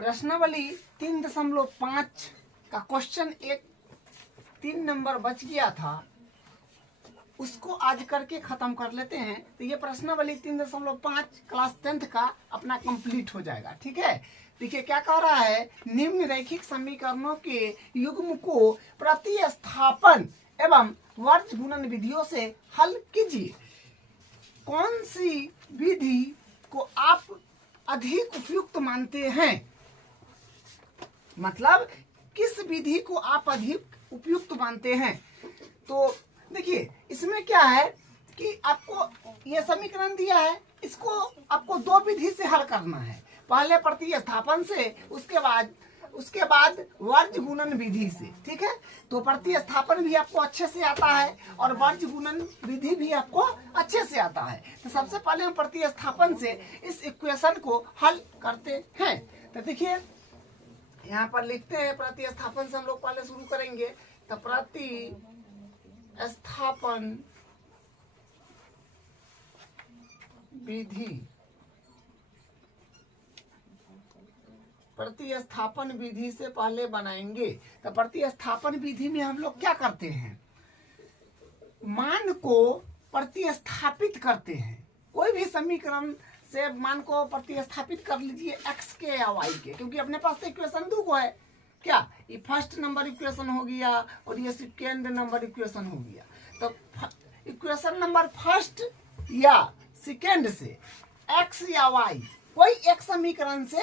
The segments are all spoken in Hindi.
प्रश्नावली 3.5 का क्वेश्चन एक 3 नंबर बच गया था, उसको आज करके खत्म कर लेते हैं। तो ये प्रश्नावली 3.5 क्लास 10th का अपना कंप्लीट हो जाएगा। ठीक है, देखिए क्या कह रहा है, निम्न रैखिक समीकरणों के युग्म को प्रतिस्थापन एवं वर्ज गुणन विधियों से हल कीजिए। कौन सी विधि को आप अधिक उपयुक्त मानते हैं, मतलब किस विधि को आप अधिक उपयुक्त मानते हैं। तो देखिए इसमें क्या है कि आपको ये समीकरण दिया है, इसको आपको 2 विधि से हल करना है। पहले प्रतिस्थापन से, उसके बाद वर्ज गुणन विधि से। ठीक है, तो प्रतिस्थापन भी आपको अच्छे से आता है और वर्ज गुणन विधि भी आपको अच्छे से आता है। तो सबसे पहले हम प्रतिस्थापन से इस इक्वेशन को हल करते हैं। तो देखिए यहाँ पर लिखते हैं, प्रतिस्थापन से हम लोग पहले शुरू करेंगे। तो प्रतिस्थापन विधि, प्रतिस्थापन विधि से पहले बनाएंगे। तो प्रतिस्थापन विधि में हम लोग क्या करते हैं, मान को प्रतिस्थापित करते हैं। कोई भी समीकरण से मान को प्रतिस्थापित कर लीजिए x के या y के, क्योंकि अपने पास तो इक्वेशन 2 को है। क्या ये फर्स्ट नंबर इक्वेशन हो गया और ये सेकेंड नंबर इक्वेशन हो गया। तो इक्वेशन नंबर फर्स्ट या सेकेंड से x या y, कोई एक समीकरण से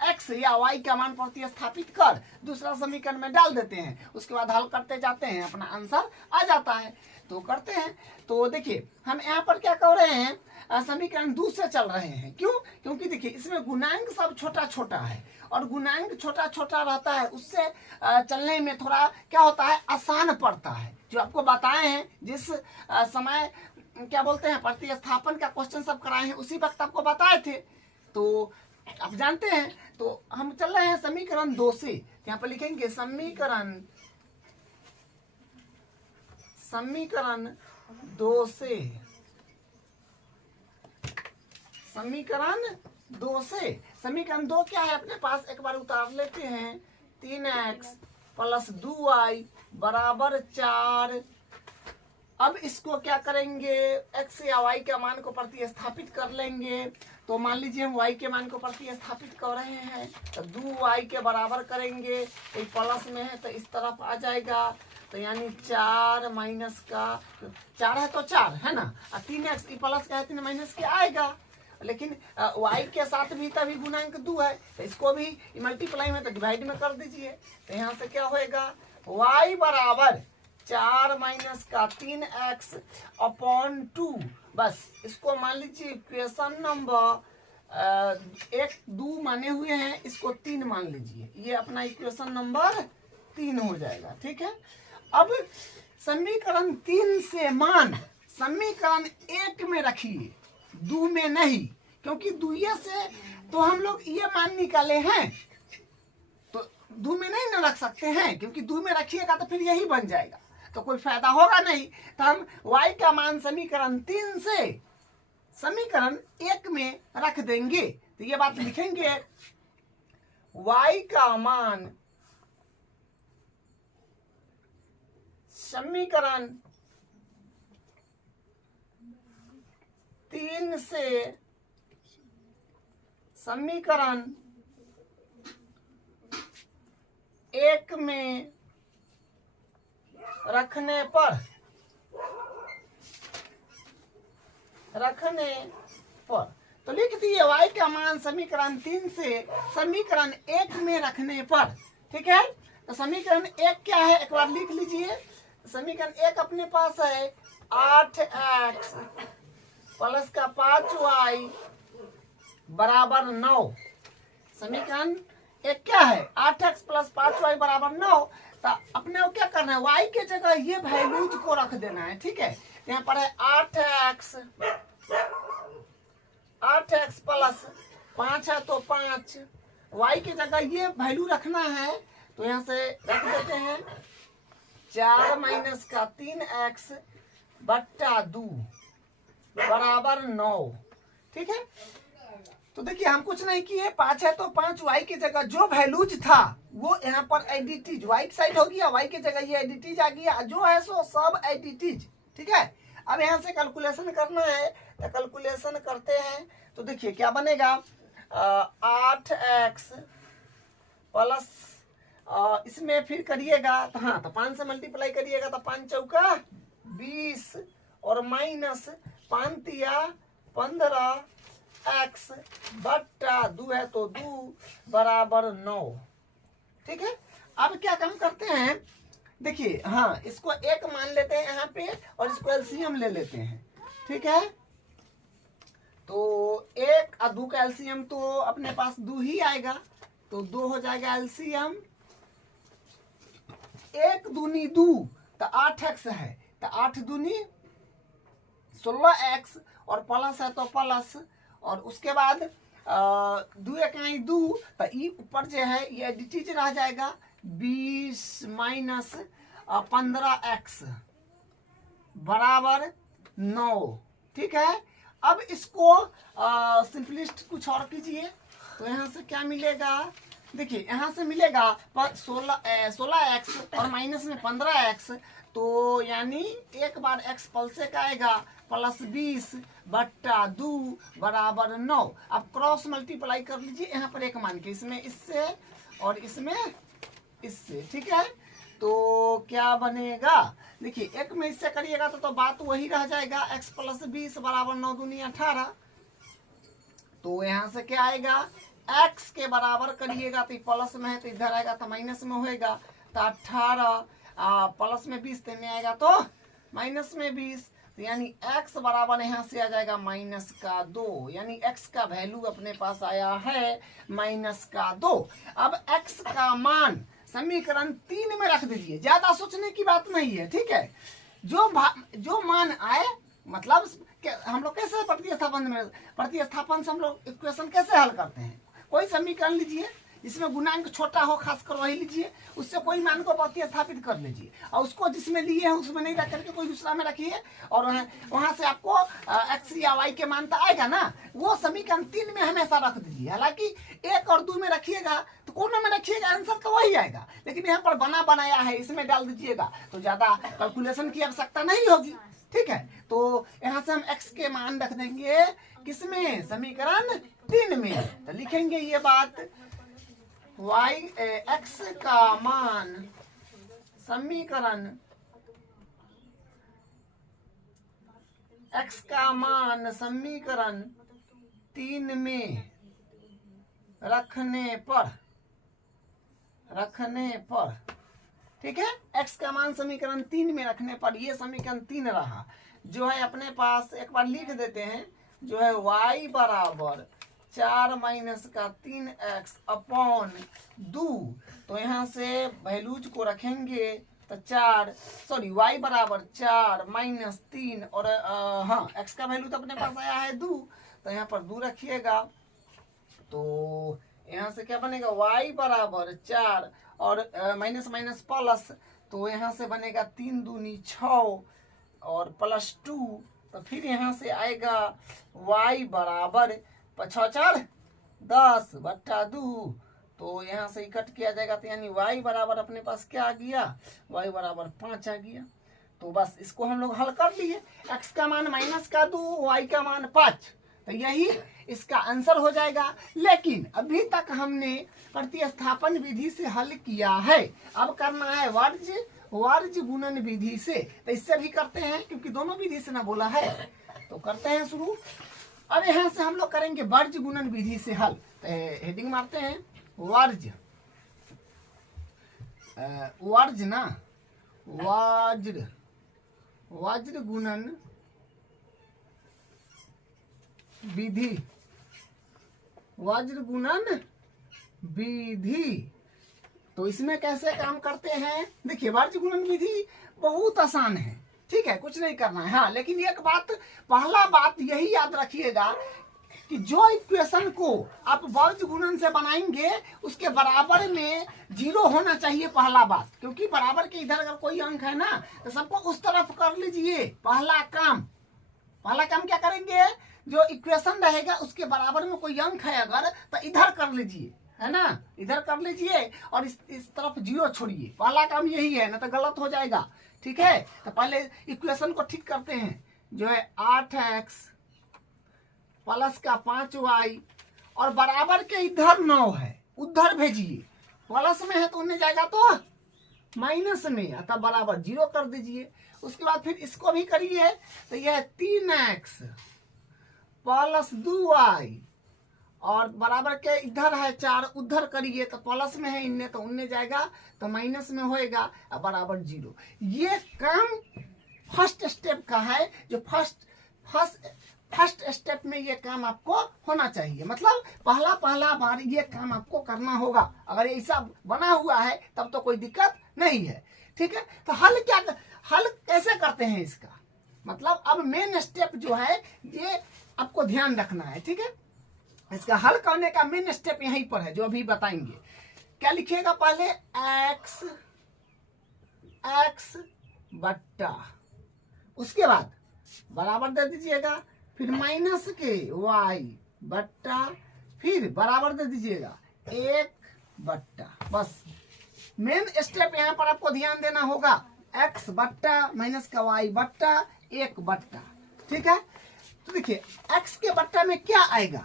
x या y का मान प्रतिस्थापित कर दूसरा समीकरण में डाल देते हैं, उसके बाद हल करते जाते हैं, अपना आंसर आ जाता है। तो करते हैं। तो देखिए हम यहाँ पर क्या कर रहे हैं, समीकरण 2 से चल रहे हैं। क्यों? क्योंकि देखिए इसमें गुणांक सब छोटा छोटा है और गुणांक छोटा छोटा रहता है, उससे चलने में थोड़ा क्या होता है, आसान पड़ता है। जो आपको बताए हैं, जिस समय क्या बोलते हैं प्रतिस्थापन का क्वेश्चन सब कराए हैं, उसी वक्त आपको बताए थे, तो आप जानते हैं। तो हम चल रहे हैं समीकरण 2 से। यहाँ पर लिखेंगे समीकरण 2 से, समीकरण 2 क्या है अपने पास, एक बार उतार लेते हैं। 3x + 2y = 4। अब इसको क्या करेंगे, x या y के मान को प्रतिस्थापित कर लेंगे। तो मान लीजिए हम y के मान को प्रतिस्थापित कर रहे हैं, तो 2y के बराबर करेंगे। तो प्लस में है तो इस तरफ आ जाएगा, तो यानी 4 माइनस का 4 है तो 4 है ना, और 3x प्लस का है 3 माइनस के आएगा। लेकिन y के साथ भी तभी गुणांक 2 है, तो इसको भी मल्टीप्लाई में तो डिवाइड में कर दीजिए। तो यहाँ से क्या होएगा, y बराबर 4 माइनस का 3x अपॉन 2। बस इसको मान लीजिए इक्वेशन नंबर 1 2 माने हुए हैं, इसको 3 मान लीजिए, ये अपना इक्वेशन नंबर 3 हो जाएगा। ठीक है, अब समीकरण 3 से मान समीकरण 1 में रखिए, 2 में नहीं, क्योंकि 2 से तो हम लोग ये मान निकाले हैं, तो 2 में नहीं ना रख सकते हैं, क्योंकि 2 में रखिएगा तो फिर यही बन जाएगा, तो कोई फायदा होगा नहीं। तो हम y का मान समीकरण 3 से समीकरण 1 में रख देंगे। तो ये बात लिखेंगे, y का मान समीकरण 3 से समीकरण 1 में रखने पर तो लिख दिए y का मान समीकरण 3 से समीकरण 1 में रखने पर। ठीक है, तो समीकरण 1 क्या है, एक बार लिख लीजिए। समीकरण 1 अपने पास है 8x प्लस का 5y बराबर 9। समीकरण 1 क्या है, 8x + 5y बराबर 9। तो अपने को क्या करना है, y के जगह ये वैल्यूज को रख देना है। ठीक है, यहाँ पर है 8x + 5 है तो 5, y की जगह ये वैल्यू रखना है। तो यहाँ से रख देते हैं 4 माइनस का 3x बट्टा 2 बराबर 9। ठीक है, तो देखिए हम कुछ नहीं किए, 5 है तो 5 y की जगह जो वैल्यूज था वो यहाँ पर एडिटीज वाइट साइड हो गया, y की जगह ये एडिटीज आ गया, जो है सो सब एडिटीज। ठीक है, अब यहाँ से कैलकुलेशन करना है तो कैलकुलेशन करते हैं। तो देखिए क्या बनेगा, 8x प्लस इसमें फिर करिएगा तो हाँ, तो 5 से मल्टीप्लाई करिएगा तो 5 चौका 20 और माइनस 5 तिया 15 x बट्टा 2 है तो 2 बराबर 9। ठीक है, अब क्या काम करते हैं, देखिए हाँ, इसको एक मान लेते हैं यहाँ पे और इसको एलसीएम ले लेते हैं। ठीक है, तो 1 और 2 का एलसीएम तो अपने पास 2 ही आएगा, तो 2 हो जाएगा एलसीएम। 1 दूनी 2 तो 8x है, तो 8 दूनी 16x और प्लस है तो प्लस, और उसके बाद 2 इकाई 2 तो ई ऊपर जो है ये एडिटीज रह जाएगा 20 माइनस 15x बराबर 9। ठीक है, अब इसको सिंपलिस्ट कुछ और कीजिए तो यहाँ से क्या मिलेगा, देखिए यहाँ से मिलेगा 16x और माइनस में 15x, तो यानी एक बार x पल से का आएगा प्लस 20 बट्टा 2 बराबर 9। अब क्रॉस मल्टीप्लाई कर लीजिए यहाँ पर एक मान के, इसमें इससे और इसमें इससे। ठीक है, तो क्या बनेगा, देखिए एक में इससे करिएगा तो बात वही रह जाएगा, x प्लस 20 बराबर 9 दूनी 18। तो यहाँ से क्या आएगा, x के बराबर करिएगा तो प्लस में है तो इधर आएगा तो माइनस में होएगा, तो 18 प्लस में 20 में आएगा तो माइनस में 20, तो यानी x बराबर यहाँ से आ जाएगा माइनस का 2, यानी x का वैल्यू अपने पास आया है माइनस का 2। अब x का मान समीकरण 3 में रख दीजिए, ज्यादा सोचने की बात नहीं है। ठीक है, जो मान आए, मतलब हम लोग कैसे प्रतिस्थापन से हम लोग इक्वेशन कैसे हल करते हैं, कोई समीकरण लीजिए जिसमें गुणांक छोटा हो, खासकर वही लीजिए, उससे कोई मान को प्रतिस्थापित कर लीजिए और उसको जिसमें लिए हैं उसमें नहीं रख करके कोई दूसरा में रखिए, और वहां से आपको x या y के मान तो आएगा ना, वो समीकरण 3 में हमेशा रख दीजिए। हालांकि 1 और 2 में रखिएगा तो कोनों में रखिएगा, आंसर तो वही आएगा, लेकिन यहाँ पर बना बनाया है इसमें डाल दीजिएगा तो ज्यादा कैलकुलेशन की आवश्यकता नहीं होगी। ठीक है, तो यहाँ से हम x के मान रख देंगे किसमें, समीकरण 3 में। तो लिखेंगे ये बात, x का मान समीकरण x का मान समीकरण 3 में रखने पर ठीक है, x का मान समीकरण 3 में रखने पर ये समीकरण 3 रहा, जो है अपने पास एक बार लिख देते हैं, जो है y बराबर 4 माइनस का 3x अपॉन 2। तो यहाँ से वैल्यूज को रखेंगे तो y बराबर 4 माइनस 3 और हाँ x का वैल्यू तो अपने पास आया है 2, तो यहाँ पर 2 रखिएगा, तो यहाँ से क्या बनेगा, y बराबर 4 और माइनस माइनस प्लस, तो यहाँ से बनेगा 3 दूनी 6 और प्लस 2, तो फिर यहाँ से आएगा y बराबर 6×4 10 बट्टा 2, तो यहाँ से इकट्ठ किया जाएगा, तो यानी y बराबर अपने पास क्या आ गया, y बराबर 5 आ गया। तो बस इसको हम लोग हल कर लिए, x का मान माइनस का 2, y का मान 5, तो यही इसका आंसर हो जाएगा। लेकिन अभी तक हमने प्रतिस्थापन विधि से हल किया है, अब करना है वर्ज गुणन विधि से। तो इससे भी करते हैं क्योंकि दोनों विधि से ना बोला है, तो करते हैं शुरू। अब यहाँ से हम लोग करेंगे वर्ज गुणन विधि से हल, तो हेडिंग मारते हैं वज्र गुणन विधि, वज्र गुणन विधि। तो इसमें कैसे काम करते हैं, देखिए वज्र गुणन विधि बहुत आसान है, ठीक है, कुछ नहीं करना है। हाँ, लेकिन एक बात, पहला बात यही याद रखिएगा कि जो इक्वेशन को आप वर्ज गुणन से बनाएंगे उसके बराबर में 0 होना चाहिए, पहला बात, क्योंकि बराबर के इधर अगर कोई अंक है ना तो सबको उस तरफ कर लीजिए, पहला काम। पहला काम क्या करेंगे, जो इक्वेशन रहेगा उसके बराबर में कोई अंक है अगर तो इधर कर लीजिए, है ना, इधर कर लीजिए और इस तरफ जीरो छोड़िए। पहला काम यही है, ना तो गलत हो जाएगा। ठीक है, तो पहले इक्वेशन को ठीक करते हैं, जो है 8x प्लस का 5y और बराबर के इधर 9 है, उधर भेजिए। प्लस में है तो उन्हें जाएगा तो माइनस में, अतः बराबर 0 कर दीजिए। उसके बाद फिर इसको भी करिए, तो यह है 3x प्लस 2y और बराबर के इधर है 4, उधर करिए तो प्लस में है इनने तो उनने जाएगा तो माइनस में होएगा और बराबर 0। ये काम फर्स्ट स्टेप का है, जो फर्स्ट स्टेप में ये काम आपको होना चाहिए। मतलब पहला बार ये काम आपको करना होगा। अगर ऐसा बना हुआ है तब तो कोई दिक्कत नहीं है। ठीक है, तो हल कैसे करते हैं इसका, मतलब अब मेन स्टेप जो है ये आपको ध्यान रखना है। ठीक है, इसका हल करने का मेन स्टेप यहीं पर है जो अभी बताएंगे। क्या लिखिएगा, पहले x बट्टा, उसके बाद बराबर दे दीजिएगा, फिर माइनस के y बट्टा, फिर बराबर दे दीजिएगा 1 बट्टा। बस मेन स्टेप यहाँ पर आपको ध्यान देना होगा, x बट्टा माइनस का y बट्टा 1 बट्टा। ठीक है, तो देखिए x के बट्टा में क्या आएगा,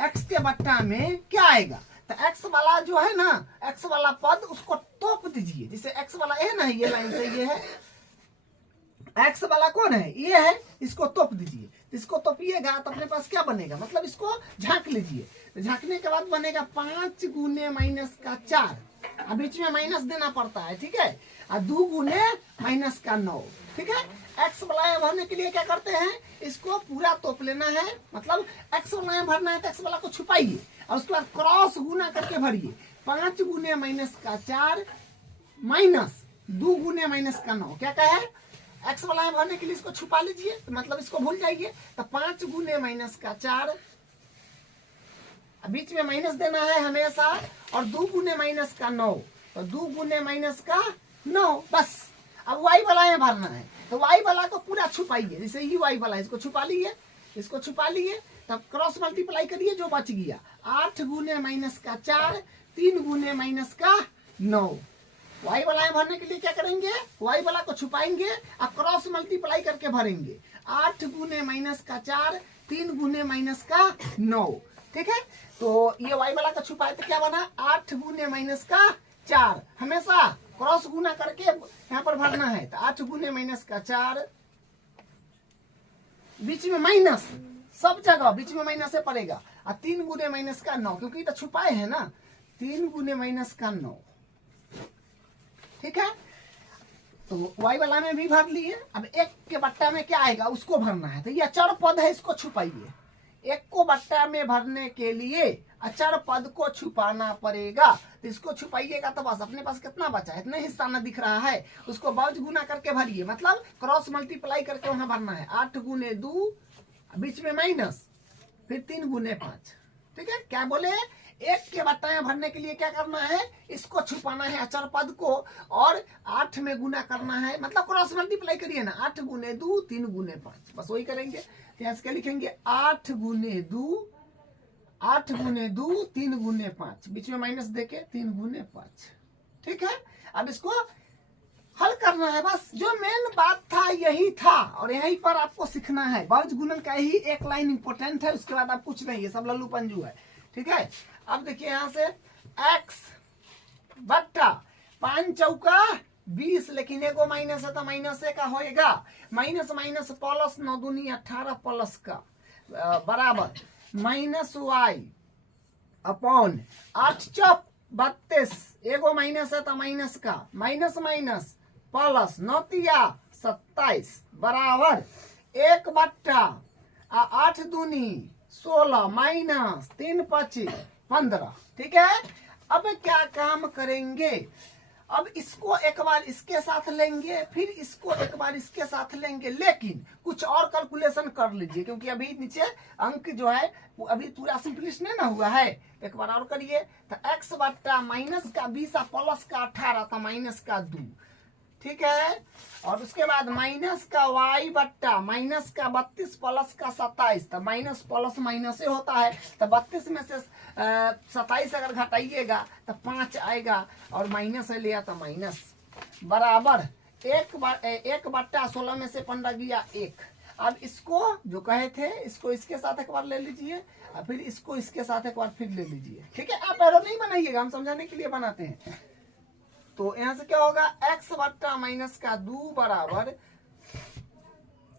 x के बट्टा में क्या आएगा, तो x वाला जो है ना, x वाला पद उसको तोप दीजिए। जैसे x वाला है ना, ये लाइन से ये है, x वाला कौन है, ये है, इसको तोप दीजिए। इसको तोपिएगा तो अपने पास क्या बनेगा, मतलब इसको झांक लीजिए। तो झांकने के बाद बनेगा 5 गुने माइनस का 4, अब बीच में माइनस देना पड़ता है। ठीक है, और 2 गुने माइनस का 9। ठीक है, एक्स वाला भरने के लिए क्या करते हैं, इसको पूरा तोप लेना है, मतलब एक्स वाला भरना है तो एक्स वाला को छुपाइए और उसके बाद क्रॉस गुना करके भरिए। 5 गुने माइनस का 4 माइनस 2 गुने माइनस का 9, क्या कहे, एक्स वाला भरने के लिए इसको छुपा लीजिए, तो मतलब इसको भूल जाइए। तो 5 गुने माइनस का 4, बीच में माइनस देना है हमेशा, और 2 गुने माइनस का 9, तो 2 गुने माइनस का 9, बस। अब वाई वाला भरना है, तो वाई वाला को पूरा छुपाइए। जैसे ये वाई वाला, इसको छुपा लिए, इसको छुपा लिए, तब क्रॉस मल्टीप्लाई करिए, जो बच गया 8 गुने माइनस का 4, 3 गुने माइनस का 9। वाई वाला भरने के लिए क्या करेंगे, वाई वाला को छुपाएंगे और क्रॉस मल्टीप्लाई करके भरेंगे। 8 गुने माइनस का 4, 3 गुने माइनस का 9। ठीक है, तो ये वाई वाला का छुपाए तो क्या बना, 8 गुने माइनस का 4, हमेशा क्रॉस गुना करके यहाँ पर भरना है। तो 8 गुने माइनस का 4, बीच में माइनस, सब जगह बीच में माइनस से पड़ेगा, और 3 गुने माइनस का 9, क्योंकि तो छुपाए है ना, 3 गुने माइनस का 9। ठीक है, तो वाई वाला में भी भर लिए। अब 1 के बट्टा में क्या आएगा उसको भरना है, तो ये अचर पद है, इसको छुपाइए। 1 को बट्टा में भरने के लिए अचर पद को छुपाना पड़ेगा, तो इसको छुपाइएगा तो बस अपने पास कितना बचा है, इतना हिस्सा ना दिख रहा है, उसको बाउज गुना करके भरिए, मतलब क्रॉस मल्टीप्लाई करके वहां भरना है। 8 गुने 2, बीच में माइनस, फिर 3 गुने 5। ठीक है, क्या बोले, 1 के बट्टा भरने के लिए क्या करना है, इसको छुपाना है अचर पद को, और 8 में गुना करना है, मतलब क्रॉस मल्टीप्लाई करिए ना, 8 गुने 2, 3 गुने 5, बस वही करेंगे। यहाँ से क्या लिखेंगे, 8 गुने 2, 8 गुने 2, 3 गुने 5, बीच में माइनस देके 3 गुने 5। ठीक है, अब इसको हल करना है, बस जो मेन बात था यही था, और यहीं पर आपको सीखना है। बाउज गुणन का ही एक लाइन इंपॉर्टेंट है, उसके बाद आप कुछ नहीं है, सब लल्लू पंजू है। ठीक है, अब देखिए यहाँ से x बट्टा 5 चौका 20, लेकिन एगो माइनस है तो माइनस का होएगा, माइनस माइनस प्लस 9 दूनी 18 प्लस का बराबर माइनस y अपॉन 8 चौक 32, एगो माइनस है तो माइनस का, माइनस माइनस प्लस 9 तिया 27 बराबर 1 बट्टा 8 दूनी 16 माइनस 3 5 15। ठीक है, अब क्या काम करेंगे, अब इसको एक बार इसके साथ लेंगे, फिर इसको एक बार इसके साथ लेंगे, लेकिन कुछ और कैलकुलेशन कर लीजिए, क्योंकि अभी नीचे अंक जो है वो अभी पूरा सिंपलिस्ट नहीं ना हुआ है। एक बार और करिए, तो x बट्टा माइनस का 20 प्लस का 18 तो माइनस का 2। ठीक है। और उसके बाद माइनस का वाई बट्टा माइनस का 32 प्लस का 27, तो माइनस प्लस माइनस से होता है, तो 32 में से 27 अगर घटाइएगा तो 5 आएगा, और माइनस है लिया तो माइनस, बराबर 1 बट्टा 16 में से 15 गया 1। अब इसको जो कहे थे इसको इसके साथ एक बार ले लीजिए, और फिर इसको इसके साथ एक बार फिर ले लीजिए, ठीक है। आप एरो नहीं बनाइएगा, हम समझाने के लिए बनाते हैं। तो यहां से क्या होगा, x बट्टा माइनस का 2 बराबर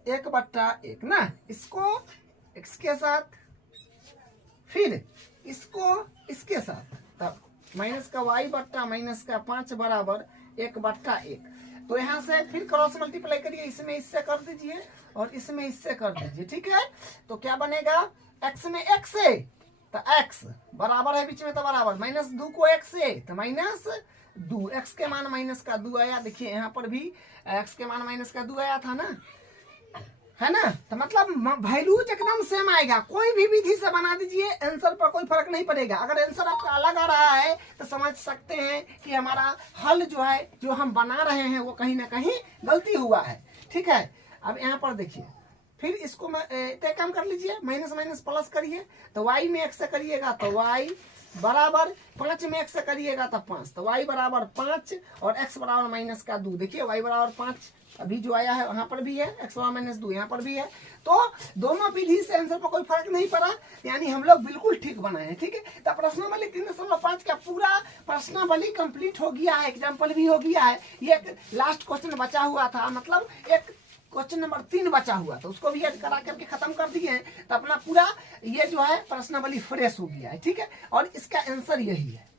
1 बट्टा 1 ना, इसको x के साथ फिर इसको इसके साथ, तब माइनस का y बट्टा माइनस का 5 बराबर 1 बट्टा 1। तो यहां से फिर क्रॉस मल्टीप्लाई करिए, इसमें इससे कर दीजिए और इसमें इससे कर दीजिए, ठीक है। तो क्या बनेगा, x में x है तो x बराबर है बीच में तो बराबर, माइनस 2 को x से तो माइनस 2, x के मान माइनस का 2 आया। देखिए यहाँ पर भी x के मान माइनस का 2 आया था ना, है ना। तो मतलब वैल्यूज एकदम सेम आएगा, कोई भी विधि से बना दीजिए, आंसर पर कोई फर्क नहीं पड़ेगा। अगर आंसर आपका अलग आ रहा है तो समझ सकते हैं कि हमारा हल जो है जो हम बना रहे हैं वो कहीं ना कहीं गलती हुआ है, ठीक है। अब यहाँ पर देखिए, फिर इसको तय काम कर लीजिए, माइनस माइनस प्लस करिए, तो y में x से करिएगा तो y बराबर 5 में x से करिएगा तो 5, तो y बराबर 5 और x बराबर माइनस का 2। देखिए y बराबर 5 अभी जो आया है वहां पर भी है, x बराबर माइनस 2 यहाँ पर भी है। तो दोनों विधि से आंसर पर कोई फर्क नहीं पड़ा, यानी हम लोग बिल्कुल ठीक बनाए हैं, ठीक है। तो प्रश्नावली 3.5 का पूरा प्रश्नावली कंप्लीट हो गया है, एग्जाम्पल भी हो गया है। ये लास्ट क्वेश्चन बचा हुआ था, मतलब एक क्वेश्चन नंबर 3 बचा हुआ, तो उसको भी ऐड करा करके खत्म कर दिए हैं। तो अपना पूरा ये जो है प्रश्नावली फ्रेश हो गया है, ठीक है। और इसका आंसर यही है।